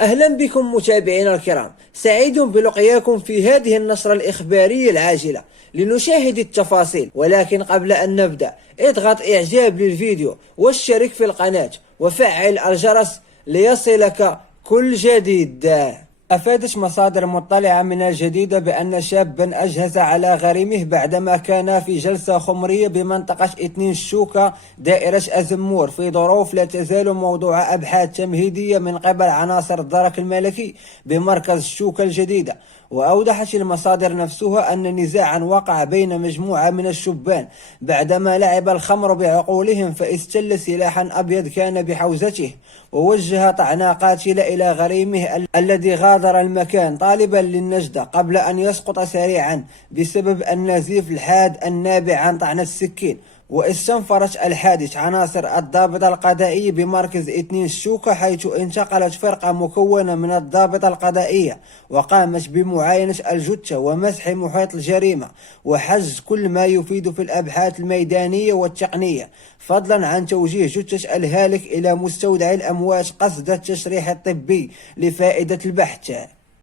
أهلا بكم متابعينا الكرام، سعيد بلقياكم في هذه النشرة الإخبارية العاجلة لنشاهد التفاصيل. ولكن قبل أن نبدأ اضغط إعجاب للفيديو واشترك في القناة وفعل الجرس ليصلك كل جديد. أفادت مصادر مطلعة من الجديدة بأن شابا أجهز على غريمه بعدما كان في جلسة خمرية بمنطقة 2 الشوكة دائرة أزمور في ظروف لا تزال موضوع أبحاث تمهيدية من قبل عناصر الدرك الملكي بمركز الشوكة الجديدة. وأوضحت المصادر نفسها أن نزاعا وقع بين مجموعة من الشبان بعدما لعب الخمر بعقولهم، فاستل سلاحا أبيض كان بحوزته ووجه طعنة قاتلة إلى غريمه الذي غادر المكان طالبا للنجدة قبل أن يسقط سريعا بسبب النزيف الحاد النابع عن طعنة السكين. واستنفرت الحادث عناصر الضابط القضائي بمركز 2 الشوكة، حيث انتقلت فرقة مكونة من الضابط القضائية وقامت بمعاينة الجثة ومسح محيط الجريمة وحجز كل ما يفيد في الأبحاث الميدانية والتقنية، فضلا عن توجيه جثة الهالك إلى مستودع الأموات قصد التشريح الطبي لفائدة البحث.